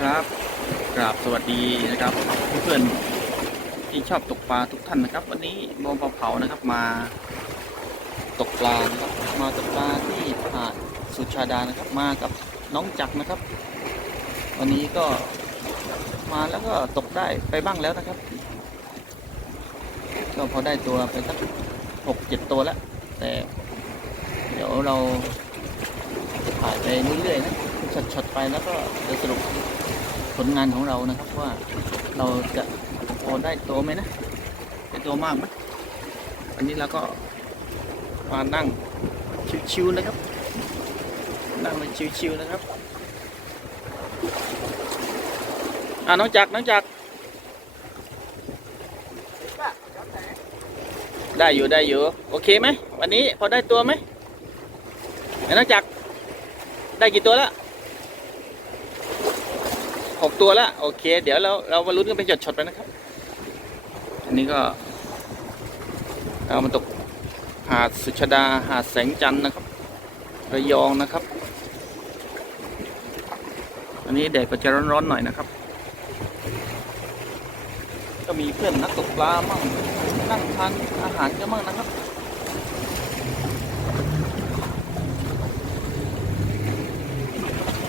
ครับกราบสวัสดีนะครับเพื่อนที่ชอบตกปลาทุกท่านนะครับ วันนี้โมปลาเผานะครับมาตกปลานะครับมาตกปลาที่หาดสุชาดานะครับ มากับน้องจักรนะครับ วันนี้ก็มาแล้วก็ตกได้ไปบ้างแล้วนะครับก็พอได้ตัวไปสักหกเจ็ดตัวแล้ว แต่เดี๋ยวเราจะถ่ายไปเรื่อยๆนะช็อตๆไปแล้วก็จะสรุป ผลงานของเรานะครับว่าเราจะพอได้ตัวไหมนะได้ตัวมากไหมอันนี้เราก็มานั่งชิวๆนะครับ นั่งมาชิวๆนะครับอ่าน้องจักน้องจักได้อยู่ได้อยู่โอเคไหมวันนี้พอได้ตัวไหมไหนน้องจักได้กี่ตัวแล้ว หกตัวแล้วโอเค เดี๋ยวเราเรามาลุ้นกันเป็นช็อตๆไปนะครับ อันนี้ก็เรามาตกหาดสุชดาหาดแสงจันทร์นะครับ ระยองนะครับ อันนี้แดดก็จะร้อนๆหน่อยนะครับ ก็มีเพื่อนนักตกปลามั่งนั่งทานอาหารกันมั่งนะครับ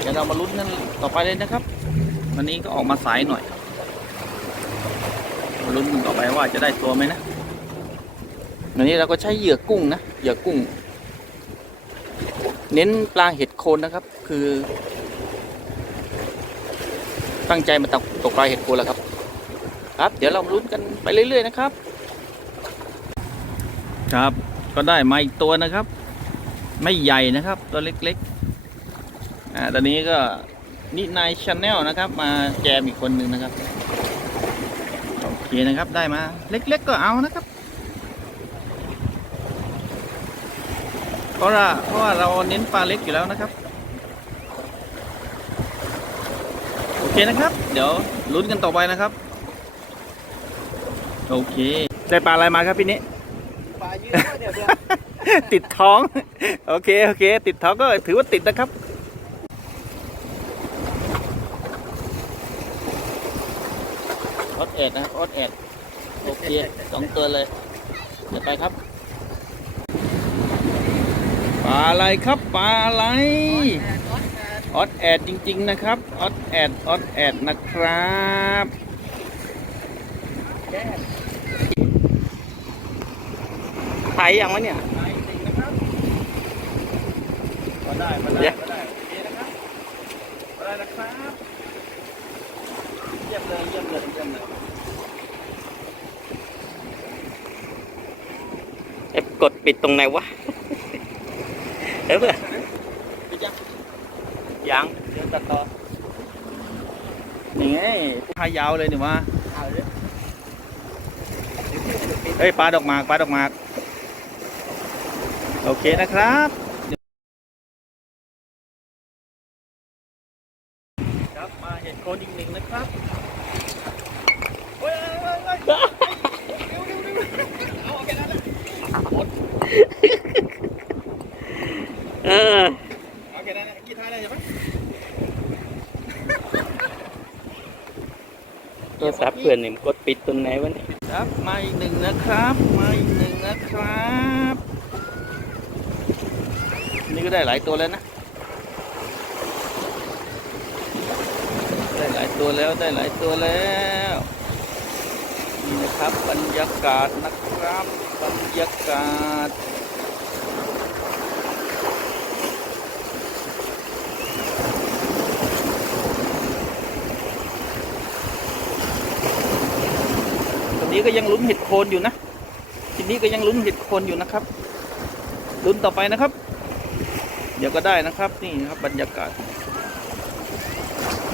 เดี๋ยวเรามาลุ้นกันต่อไปเลยนะครับ วันนี้ก็ออกมาสายหน่อยลุ้นกันต่อไปว่าจะได้ตัวไหมนะวันนี้เราก็ใช้เหยื่อกุ้งนะเหยื่อกุ้ง เน้นปลาเห็ดโคนนะครับ คือ ตั้งใจมาตกตกปลาเห็ดโคนแล้วครับ ครับ เดี๋ยวเราลุ้นกันไปเรื่อย ๆ นะครับ ครับก็ได้มาอีกตัวนะครับ ไม่ใหญ่นะครับ ตัวเล็กๆอ่าตอนนี้ก็ นี่นายชาแนลนะครับ มาแจมอีกคนหนึ่งนะครับ โอเคนะครับได้มา เล็กๆก็เอานะครับ เพราะว่าเพราะว่าเราเน้นปลาเล็กอยู่แล้วนะครับ โอเคนะครับ เดี๋ยวลุ้นกันต่อไปนะครับ โอเค ได้ปลาอะไรมาครับพี่นี้ปลาเยอะเดี๋ยวเดี๋ยวติดท้อง โอเค โอเค ติดท้องก็ถือว่าติดนะครับ ออดแอดนะครับออดแอดโอเคสองตัวเลยเดี๋ยวไปครับปลาอะไรครับปลาอะไรออดแอดจริง ๆ นะครับออดแอดออดแอดนะครับไทยยังวะเนี่ยมาได้มาได้มาได้โอเคนะครับมาได้นะครับเยี่ยมเลยเยี่ยมเลยเยี่ยมเลย เอฟกดปิดตรงไหนวะเอฟปิดยังยังเดี๋ยวตัดต่อนี่ไงพายาวเลยนี่วะเอาเลยเฮ้ยปลาดอกหมากปลาดอกหมาก โอเคนะครับครับมาเห็นโคนอีกหนึ่งนะครับเฮ้ยเฮ้ยเฮ้ยเฮ้ยเร็วเร็วเร็วเอาแค่นั้นแหละ เออ เอาแค่นั้นแหละกี่ท้ายได้ใช่ไหม โทรศัพท์เพื่ อนนี่มกดปิดตรงไหนวะเนี่ยครับมาอีกหนึ่งนะครับมาอีกหนึ่งนะครับ นี่ก็ได้หลายตัวแล้วนะ ได้หลายตัวแล้วได้หลายตัวแล้วนี่นะครับบรรยากาศนะครับบรรยากาศ นนี้ก็ยังลุ้นเห็ดโคนอยู่นะทีนี้ก็ยังลุ้นเห็ดโคนอยู่นะครับลุ้นต่อไปนะครับ เดี๋ยวก็ได้นะครับนี่นะครับบรรยากาศ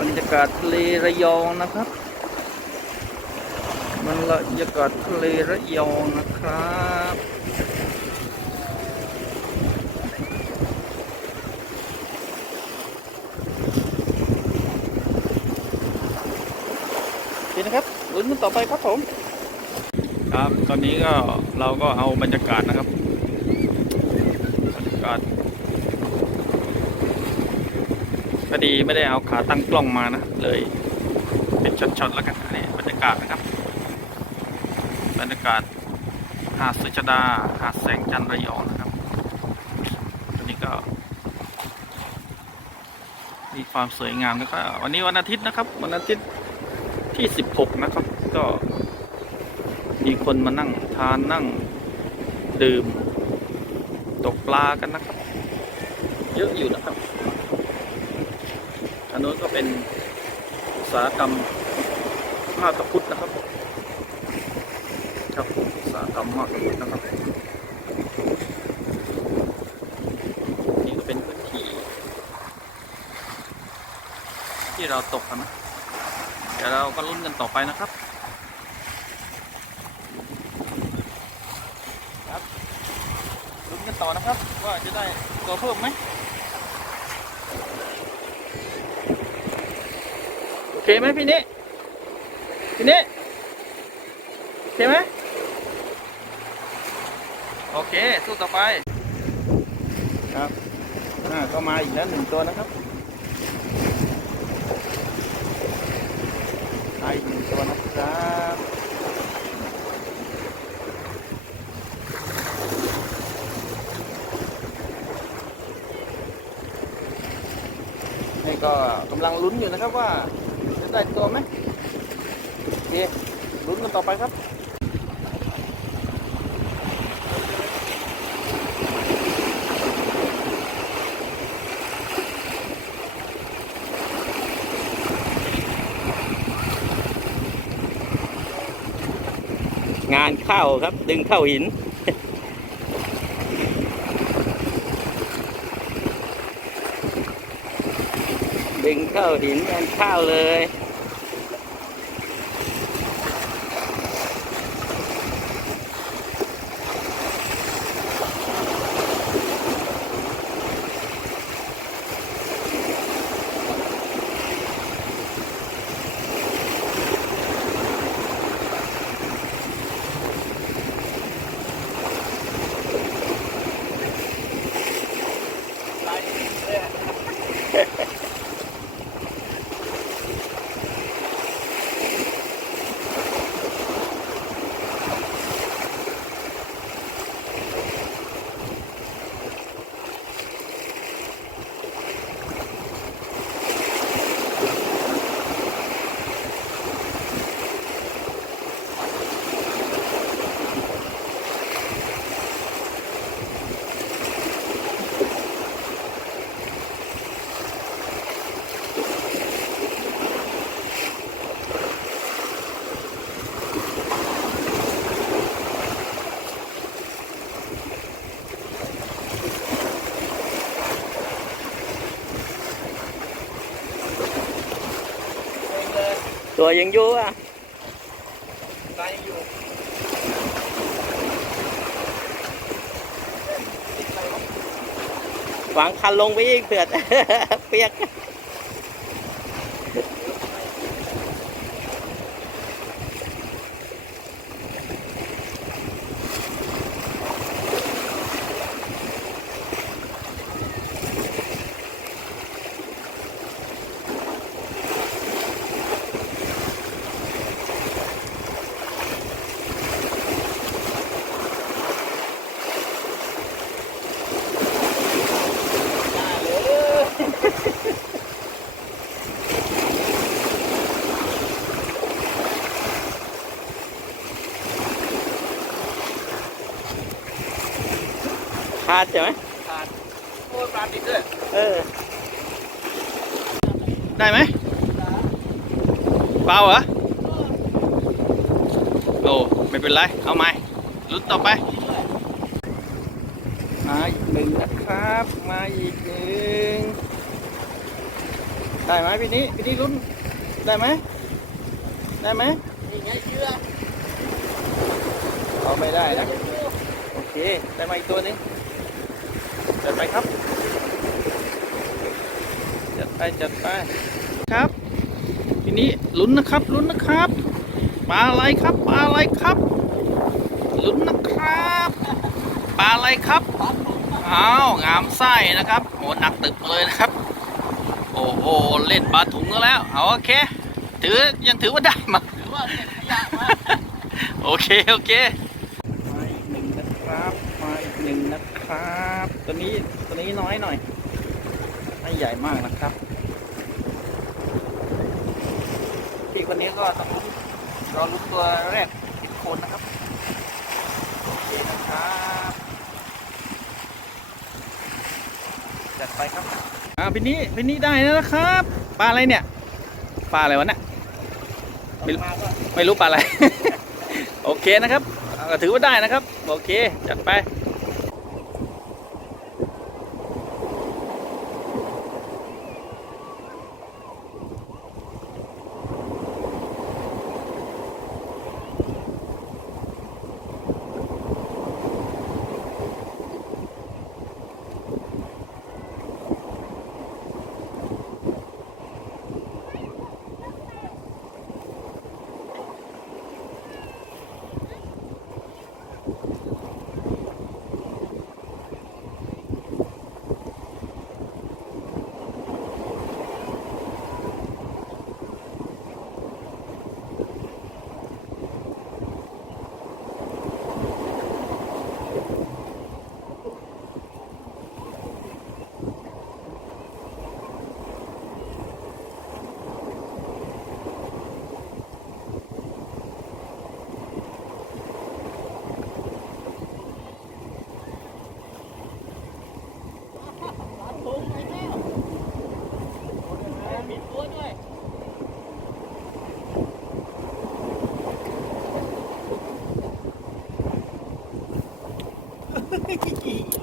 บรรยากาศทะเลระยองนะครับบรรยากาศทะเลระยองนะครับโอเคนะครับลุ้นกันต่อไปครับผม ครับ ตอนนี้ก็เราก็เอาบรรยากาศนะครับ บรรยากาศพอดีไม่ได้เอาขาตั้งกล้องมานะ เลย เป็นช็อตๆแล้วกันนี่บรรยากาศนะครับ บรรยากาศหาดสุชดาหาดแสงจันทร์ระยองนะครับตอนนี้ก็ มีความสวยงามนะครับวันนี้วันอาทิตย์นะครับ วันอาทิตย์ที่ 16 นะครับ ก็ คนมานั่งทานนั่ง ดื่ม ตกปลากันนะครับ เยอะอยู่นะครับอันนู้นก็เป็นอุตสาหกรรมมาตาพุทธนะครับครับอุตสาหกรรมมาตาพุทธนะครับนี่ก็เป็นพื้นที่ ที่เราตกนะเดี๋ยวเราก็ลุ้นกันต่อไปนะครับลุ้นกันต่อนะครับ ว่า จะได้ตัวเพิ่มไหมโอเคไหมพี่นี้พี่นี้โอเคไหมโอเคสู้ต่อไปครับอ่าก็มาอีกแล้วหนึ่งตัวนะครับมาอีกหนึ่งตัวนะครับ ก็กำลังลุ้นอยู่นะครับว่าจะได้ตัวไหมโอเคลุ้นกันต่อไปครับงานเข้าครับดึงเข้าหิน เข้าหินงานเข้าเลย ตัวยังอยู่อะปลายังอยู่วางคันลงไปอีกเผื่อเปียก คาดใช่ไหมขาดโอ้ยปลาติดด้วยเออ ได้ไหมเปล่าเหรอโอ้ไม่เป็นไร เอาไหมลุ้นต่อไป มาอีกหนึ่งนะครับ มาอีกหนึ่งได้ไหมพี่นี้พี่นี้ลุ้นได้ไหมได้ไหมนี่ไงเชื่อเอาไม่ได้นะ โอเค ได้มาอีกตัวหนึง จัดไปครับ จัดไปจัดไปครับ ทีนี้ลุ้นนะครับลุ้นนะครับปลาอะไรครับปลาอะไรครับลุ้นนะครับปลาอะไรครับอ้าวงามไส้นะครับโหหนักตึกเลยนะครับ โอ้โหเล่นปลาถุงก็แล้วเอาโอเค ถือยังถือว่าได้มาถือว่าเก็บขยะมาโอเคโอเค มาอีกหนึ่งนะครับ มาอีกหนึ่งนะครับ ตัวนี้ตัวนี้น้อย หน่อย ไม่ใหญ่มากนะครับ พี่คนนี้ก็ต้องรอลุ้นตัวแรกติดโคนนะครับ โอเคนะครับ จัดไปครับ อ่าพี่นี้พี่นี้ได้แล้วนะครับ ปลาอะไรเนี่ย ปลาอะไรวะเนี่ย ไม่รู้ไม่รู้ปลาอะไร โอเคนะครับ ก็ถือว่าได้นะครับ โอเค จัดไป いい?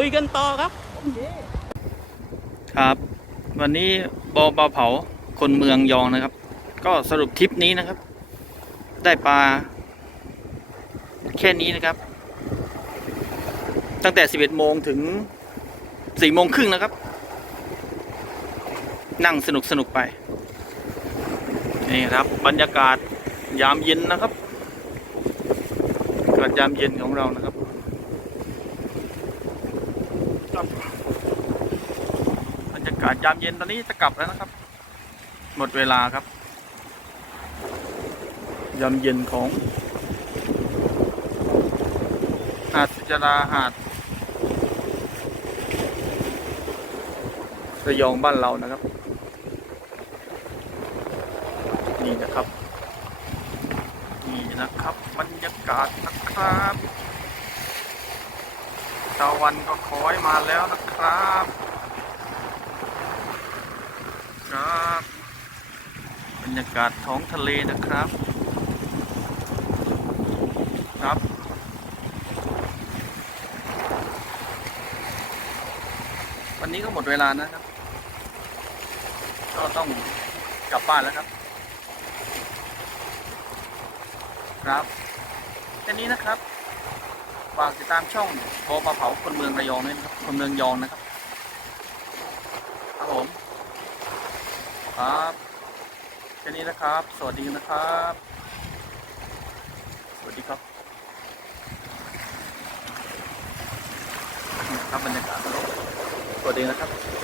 ลุยกันต่อครับ ครับ วันนี้บอปลาเผาคนเมืองยองนะครับ ก็สรุปทริปนี้นะครับ ได้ปลา แค่นี้นะครับ ตั้งแต่ 11โมงถึง4โมงครึ่งนะครับ นั่งสนุกสนุกไป นี่ครับ บรรยากาศยามเย็นนะครับ บรรยากาศยามเย็นของเรานะครับครับ บรรยากาศยามเย็นตอนนี้จะกลับแล้วนะครับ หมดเวลาครับ ยามเย็นของ หาดสิจราหาดระยองบ้านเรานะครับ นี่นะครับ นี่นะครับบรรยากาศนะครับตะวันก็คอยมาแล้วนะครับ ครับบรรยากาศท้องทะเลนะครับ ครับ วันนี้ก็หมดเวลานะครับ ก็ต้องกลับบ้านแล้วครับ ครับแค่นี้นะครับฝากติดตามช่องโอปลาเผาคนเมืองระยองด้วยนะครับคนเมืองยองนะครับผม ครับแค่นี้นะครับ สวัสดีนะครับ สวัสดีครับครับบรรยากาศสวัสดีนะครับ